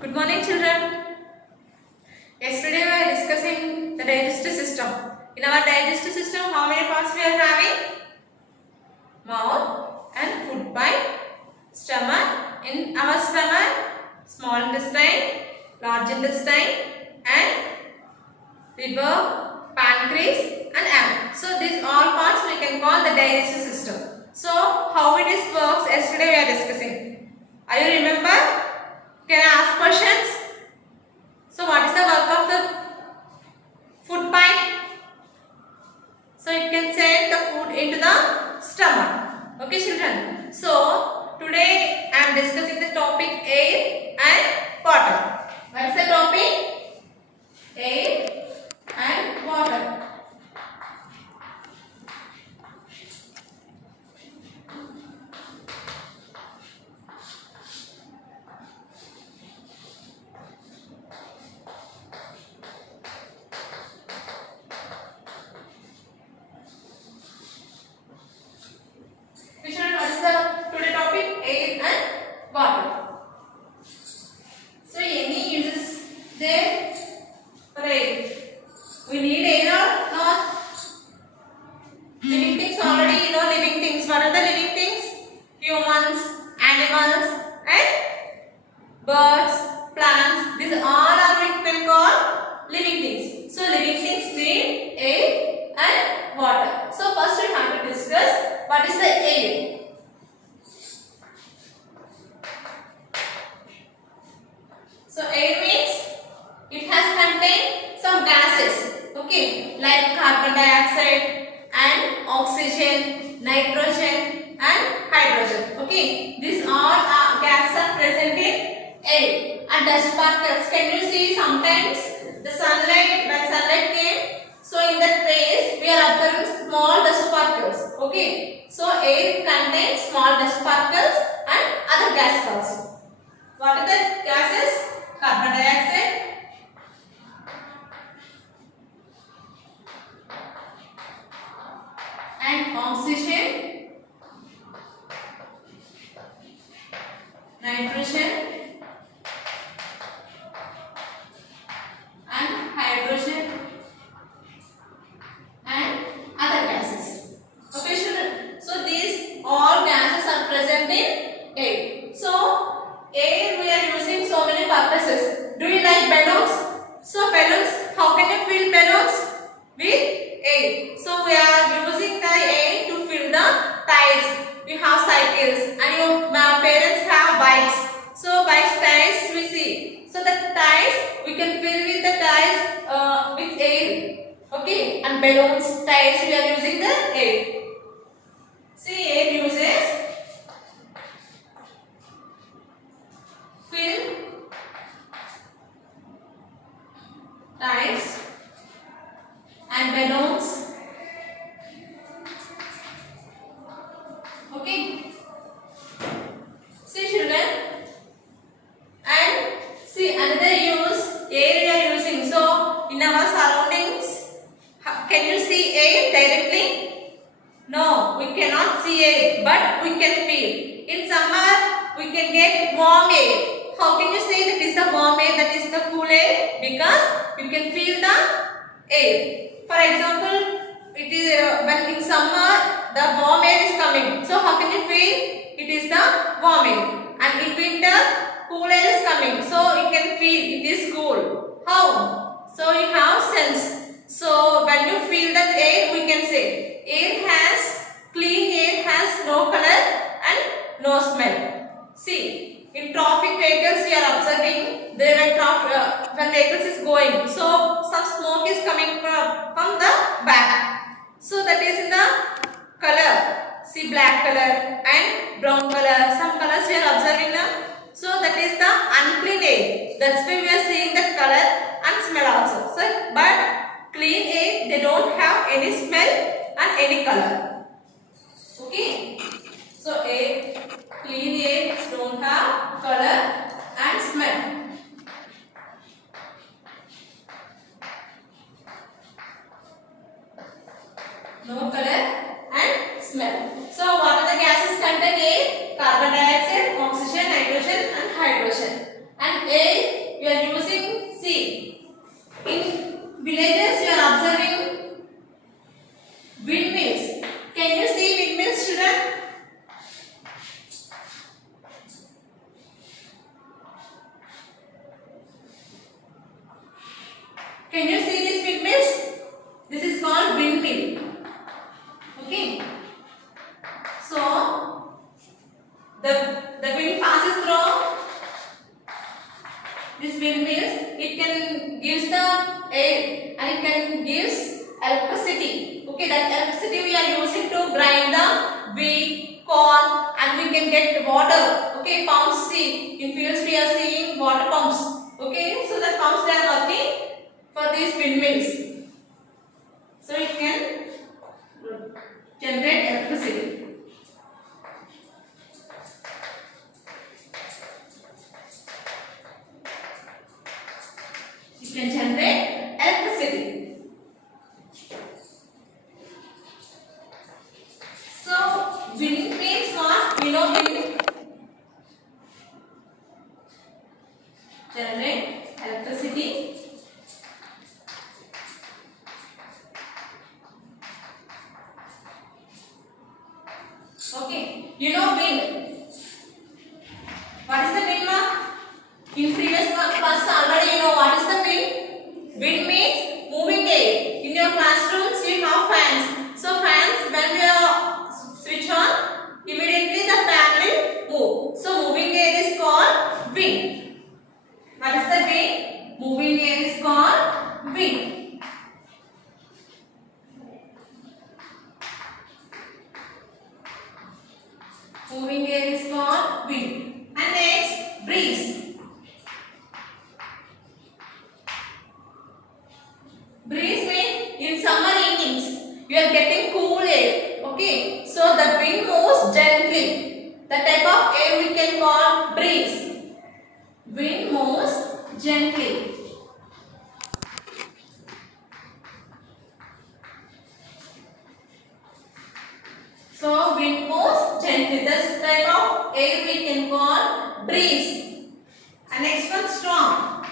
Good morning, children. Yesterday we were discussing the digestive system. In our digestive system, how many parts we are having? Mouth and food pipe, stomach. In our stomach, small intestine, large intestine, and liver, pancreas, and amp. So these all parts we can call the digestive system. So how it is works? Yesterday we are discussing. Are you remember? Can I ask questions? So what is the work of the food pipe? So it can send the food into the stomach. Okay, children. So today I am discussing the topic air and water. What is the topic? Air and water. What is the today topic? Air and water. So any uses there for air? We need air or not? Living things already you know living things. What are the living things? Humans, animals, and birds, plants. These all are we can call living things. So living things need air and water. So first we have to discuss what is the air. So air means it has contained some gases, okay, like carbon dioxide and oxygen, nitrogen and hydrogen, okay. These all gases are present in air. And dust particles, can you see sometimes the sunlight, when sunlight came, so in that rays we are observing small dust particles, okay. So air contains small dust particles and other gases also. What are the gases? Carbon dioxide, and oxygen, nitrogen, and hydrogen, and other gases. Okay, children. So these all gases are present in air. So air we are using so many purposes. Do you like balloons? So balloons, how can you fill balloons? With air. So we are using the air to fill the tires. You have cycles and your parents have bikes. So bikes tires we see. So the tires we can fill with the tires with air. Okay. And balloons, tires we are using the air. See, air uses fill tires and balloons. Okay. See, children. And see another use air we are using. So in our surroundings, can you see air directly? No, we cannot see air, but we can feel. In summer, we can get warm air. How can you say that is the warm air, that is the cool air? Because you can feel the air. For example, it is when in summer the warm air is coming. So how can you feel? It is the warm air. And in winter, cool air is coming. So you can feel it is cool. How? So you have sense. So when you feel that air, we can say clean air has no color and no smell. See, in traffic vehicles we are observing when vehicles is going, so some smoke is coming from the back. So that is in the color. See, black color and brown color. Some colors we are observing now. So that is the unclean air. That's why we are seeing the color and smell also. So but clean air, they don't have any smell and any color. Okay. So clean air don't have color and smell. No color and smell. So what are the gases contained in air? Carbon dioxide, oxygen, nitrogen and hydrogen. And air Can you see these windmills? This is called windmill. Okay. So the wind passes through these windmills. It can gives the air and it can gives electricity. Okay, that electricity we are using to grind the wheat, corn, and we can get water. Okay, pumps. See, in fields we are seeing water pumps. Okay, so the pumps they are working for these windmills. So it can generate electricity. It can generate electricity. So wind means what? We know wind generate electricity. Okay, you know wind. What is the wind, mark? In previous class already you know what is the wind. Wind means moving air. In your classrooms you have fans. So fans, when we are switch on, immediately the fan will move. So moving air is called wind. What is the wind? Moving air is called wind. Moving air is called wind. And next, breeze. Breeze means in summer evenings you are getting cool air. Okay, so the wind moves gently. The type of air we can call breeze. Wind moves gently. So wind moves gently. This type of air we can call breeze. And next one, storm.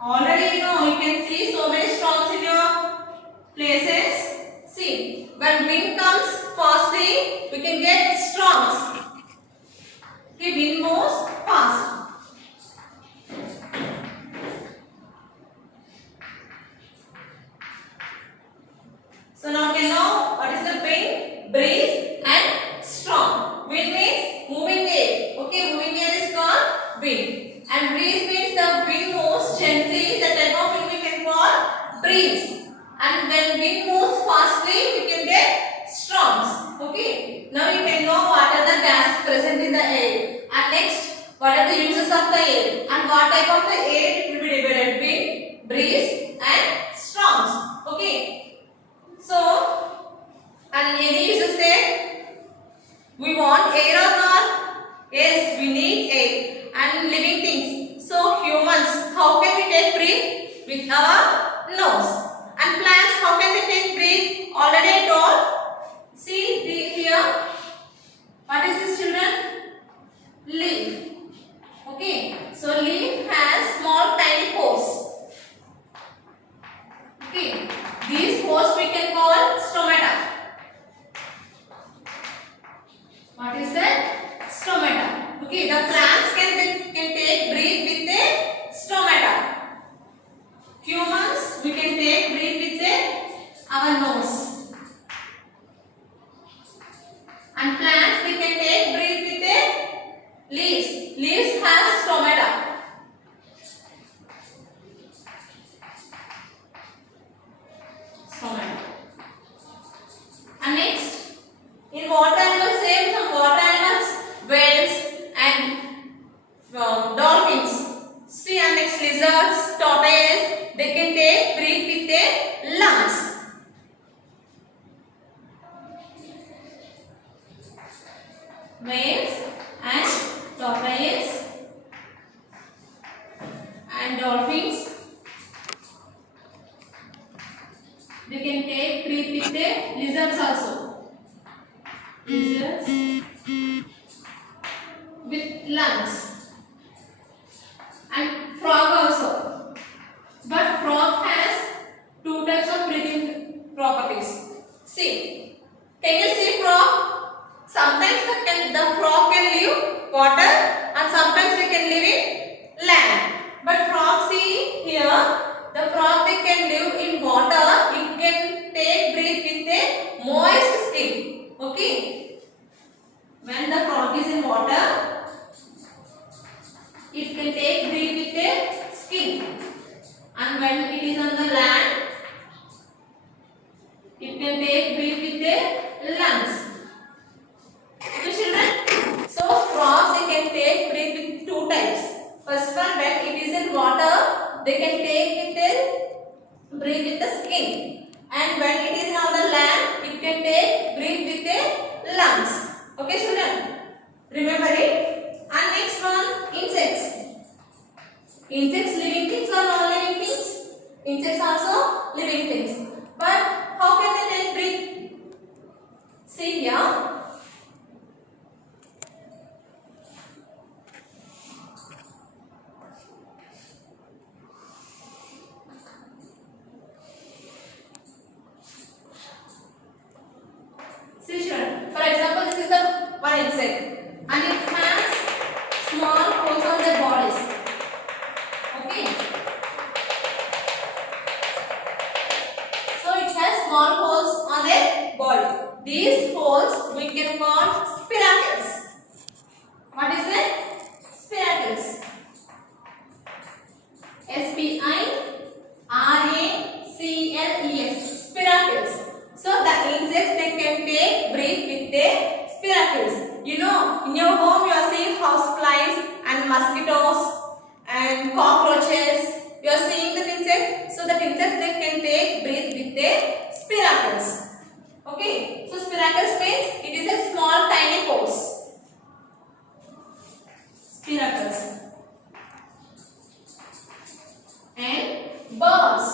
Already you know, you can see so many storms in your places. See, when wind comes fastly, we can get storms. Okay, wind moves fast. So now we can know what is the wind, breeze and storm. Wind means moving air. Okay, moving air is called wind. And breeze means the wind moves gently. The type of wind we can call breeze. And when wind moves fastly, we can get storms. Okay. Now you can know what are the gases present in the air. And next, what are the uses of the air and what type of the air it will be divided: wind, breeze and storms. Okay. So, and any uses there? We want air or not? Yes, we need air and living things. So humans, how can we take breathe? With our nose. And plants, how can they take breathe? Already I told. See here. What is this, children? Leaf. Okay. So leaf has small tiny pores. Okay. These pores we can call stomata. What is that? Stomata. Okay, the plants can take breathe with a stomata. Humans, we can take breathe with our nose. And plants, we can take breathe with a leaves. Leaves has stomata. And next, in water animals, same some water animals, whales and dolphins. See, and next lizards, tortoises, they can take breathe with their lungs. Whales and tortoises and dolphins, they can take breathe with the lizards also. Lizards with lungs. And frog also. But frog has two types of breathing properties. See, can you see frog? Sometimes the frog can live water and sometimes they can live in land. But frog, see here, the frog they it can take breathe with a skin, and when it is on the land, it can take breathe with a lungs. Okay, children. So frogs they can take breathe with two types. First one, when it is in water, they can take with a breathe with the skin, and when it is on the land, it can take breathe with the lungs. Okay, children, remember it. And next one, insects. Insects living things or non-living things? Insects also living things. But how can they take breathe? See here. For example, this is the one insect and it has small holes on their bodies. Okay. So it has small holes on their body. These holes we can call spiracles. What is it? Spiracles. S-P-I-R-A-C-L-E-S. Spiracles. So the insects they can take breathe with the spiracles. You know, in your home you are seeing house flies and mosquitoes and cockroaches. You are seeing the insects. So the insects they can take breathe with the spiracles. Okay. So spiracles means it is a small tiny holes. Spiracles. And birds.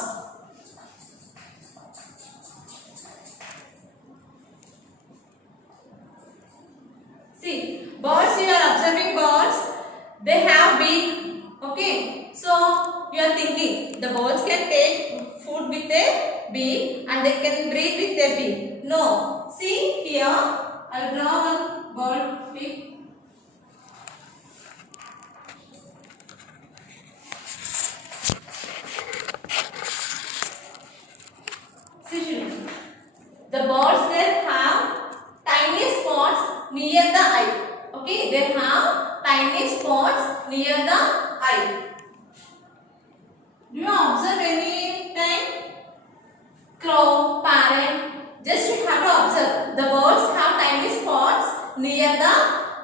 See, birds, you are observing birds, they have beak. Okay, so you are thinking the birds can take food with their beak and they can breathe with their beak. No, see here, I will draw one bird beak. The birds they have tiny spots near the eye. Okay, they have tiny spots near the eye. Do you observe any time? Crow, parrot. Just you have to observe. The birds have tiny spots near the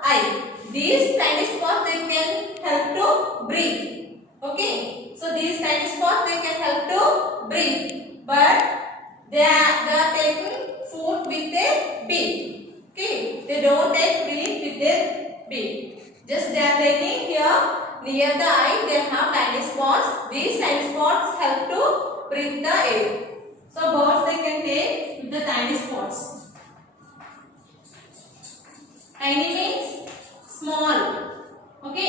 eye. These tiny spots they can help to breathe. Okay, so these tiny spots they can help to breathe. But they are taking food with their beak. Okay, they don't take breathe with their beak. Just they are taking here near the eye. They have tiny spots. These tiny spots help to breathe the air. So birds they can take with the tiny spots. Tiny means small. Okay,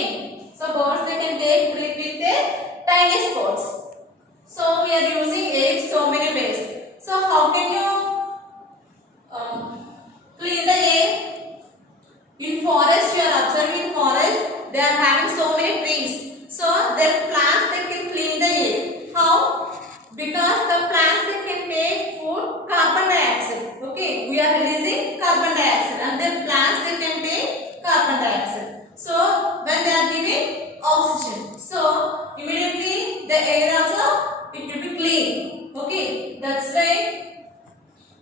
so birds they can take breathe with their tiny spots. So we are using air so many ways. So how can you clean the air? In forest, you are observing forest, they are having so many trees. So their plants they can clean the air. How? Because the plants they can take food carbon dioxide. Okay, we are releasing carbon dioxide and their plants they can take carbon dioxide. So when they are giving oxygen, so immediately the air also it will be clean. Okay, that's why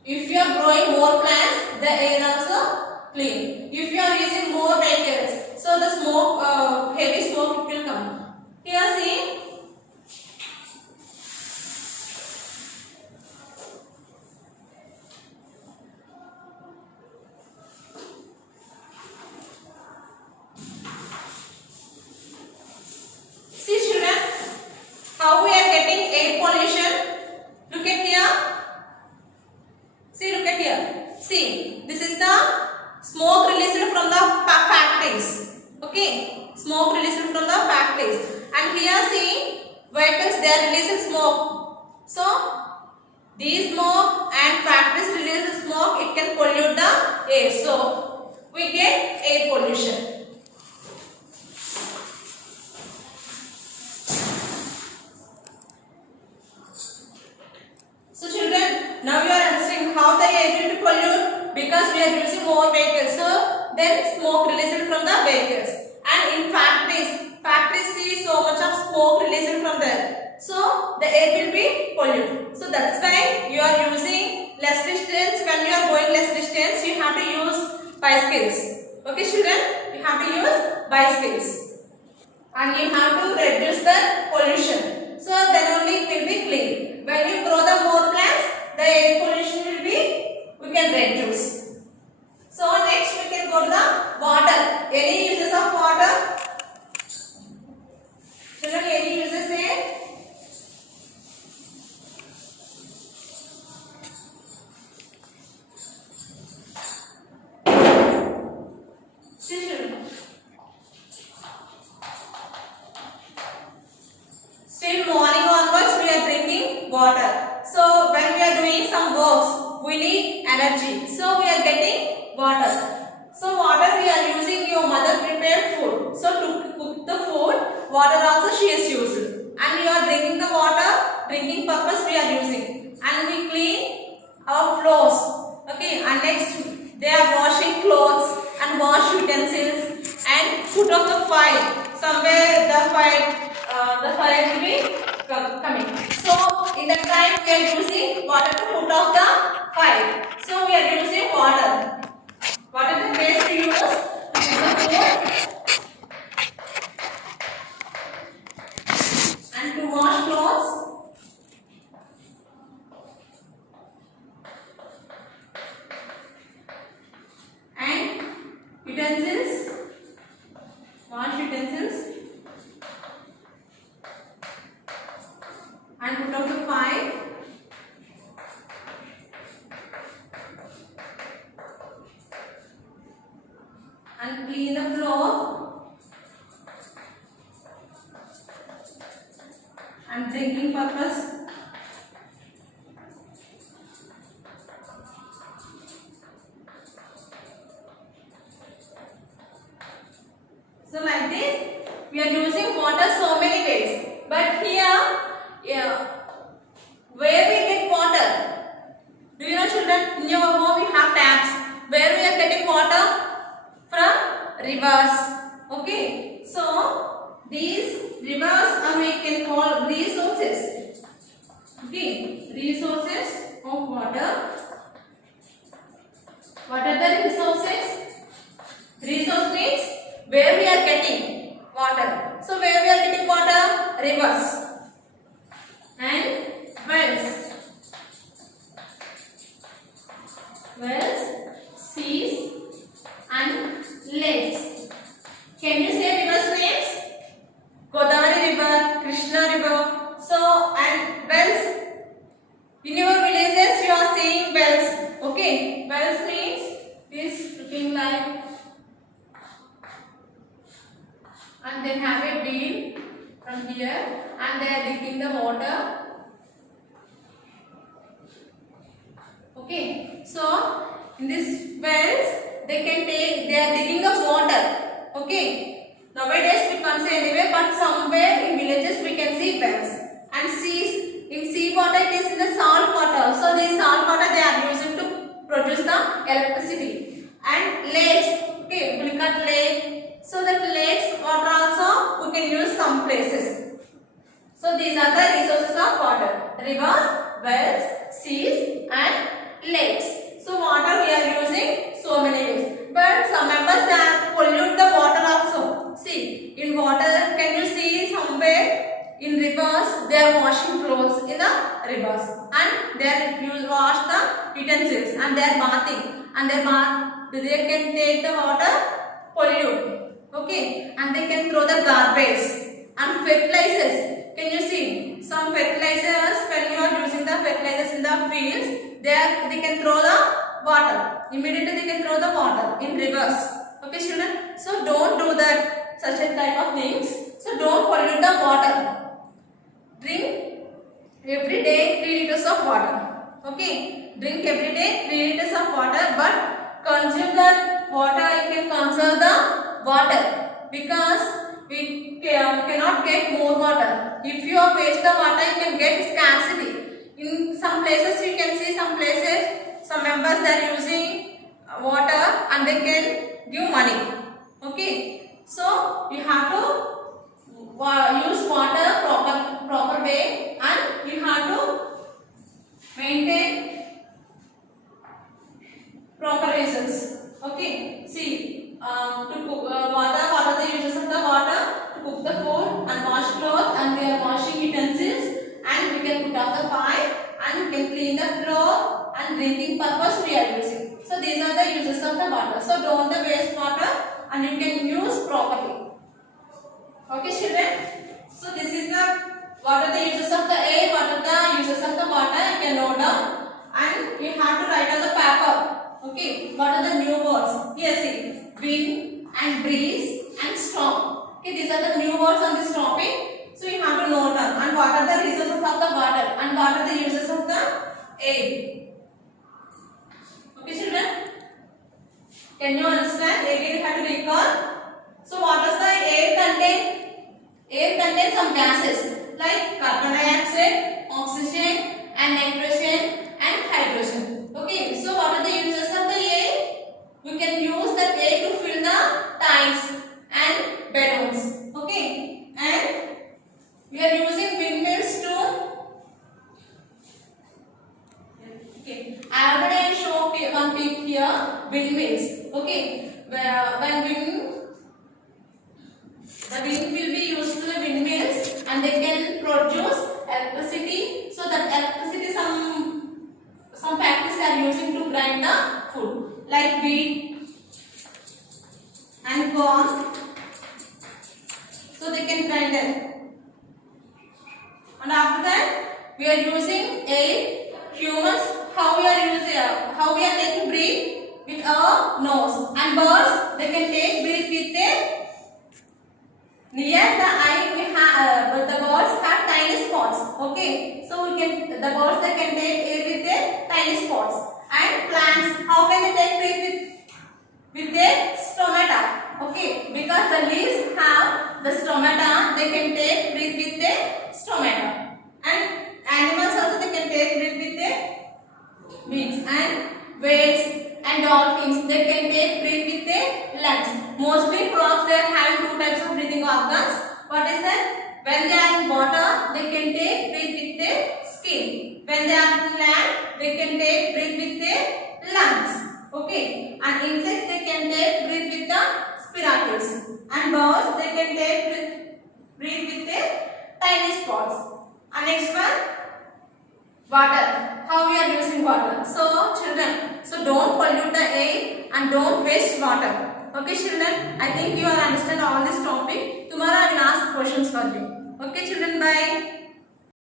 if you are growing more plants, the air also clean. If you are using more vehicles, so the smoke, heavy smoke will come. Here see. See children, how we are getting air pollution. Look at here. See, look at here. See, this is the smoke released from the factories. Okay, smoke released from the factories. And here see, vehicles they are releasing smoke. So, these smoke and factories release smoke, it can pollute the air. So, we get air pollution. So children, now you are understanding how the air will pollute because we are using more vehicles. So then smoke released from the vehicles. And in factories the air will be polluted. So that's why you are using less distance. When you are going less distance, you have to use bicycles. Okay children, you have to use bicycles and you have to reduce the pollution. So then only it will be clean. When you grow the more plants, the air pollution will be, we can reduce. So next we can go to the water. Any uses of water? Children, any uses there? Still morning onwards we are drinking water. So when we are doing some works, we need energy. So we are getting water. So water we are using your mother prepared food. So to cook the food, water also she is used. And you are drinking the water, drinking purpose we are using. And we clean our floors. Okay, and next they are washing clothes and wash utensils and put off the fire. Somewhere the fire will be coming. So in that time we are using water to put off the fire. So we are using water. What are the ways to use? To cook and to wash clothes and utensils. Wash utensils and put out the fire and clean the floor and drinking purpose. So like this we are using water so many ways. But here, where we get water? Do you know children, in your home you have taps. Where we are getting water? From rivers. Okay. So these rivers are we can call resources. Okay. Resources of water. What are the resources? Resource means where we are getting water. So where we are getting water? Rivers and wells. Wells, seas and lakes. Can you say rivers names? Godavari River, Krishna River. So and wells. In your villages you are seeing wells. Okay. Wells means this looking like, and they have a beam from here and they are digging the water. Okay, so in this wells they are digging the water. Okay, nowadays we can't say anywhere, but somewhere in villages we can see wells and seas. In sea water it is in the salt water. So this salt water they are using to produce the electricity. And lakes. Okay, we look at lake. So that lakes water also we can use some places. So these are the resources of water: rivers, wells, seas and lakes. So water we are using so many ways. But some members they pollute the water also. See, in water can you see somewhere in rivers they are washing clothes in the rivers and they are wash the utensils and they are bathing and they can take the water pollute. Okay, and they can throw the garbage and fertilizers. Can you see some fertilizers? When you are using the fertilizers in the fields, they can throw the water. Immediately they can throw the water in rivers. Okay children, so don't do that such a type of things. So don't pollute the water. Drink every day 3 liters of water. Okay, drink every day 3 liters of water, but consume that water. You can conserve the water because we cannot get more water. If you waste the water, you can get scarcity. In some places, you can see some places, some members they are using water and they can give money. Okay, so you have to use water proper way and drinking purpose we are using. So these are the uses of the water. So don't waste water and you can use properly. Okay children. So this is the what are the uses of the air, what are the uses of the water, you can note down and you have to write on the paper. Okay, what are the new words? Here see, wind and breeze and storm. Okay, these are the new words on this topic. So you have to note down and what are the resources of the water and what are the uses of the air. Okay children, can you understand? Again you have to recall. So what does the air contain? Air contains some gases like carbon dioxide, oxygen and nitrogen and hydrogen. Okay, so what are the uses of the air? We can use that air to fill the tanks and balloons. Okay, and we are using windmills too. Okay, I already show one pic here, windmills. Okay, when the wind will be used to the windmills and they can produce electricity. So that electricity some factories are using to grind the food like wheat and corn. So they can grind it. And after that we are using air. Humans, how we are taking breathe with our nose, and birds they can take breathe with their near the eye. We have but the birds have tiny spots. Okay, so we can the birds they can take air with their tiny spots. And plants, how can they take breathe with their stomata? Okay, because the leaves have the stomata, they can take breathe with their stomata. And animals also they can take breathe with their wings. And whales and dolphins they can take breathe with their lungs. Mostly frogs they are having two types of breathing organs. What is that? When they are in water they can take breathe with their skin. When they are in land they can take breathe with their lungs. Okay, and insects they can take breathe with the spiracles. And birds they can take breathe with their tiny spots. And next one, water. How we are using water? So children, so don't pollute the air and don't waste water. Okay children, I think you are understand all this topic. Tomorrow I will ask questions for you. Okay children, bye.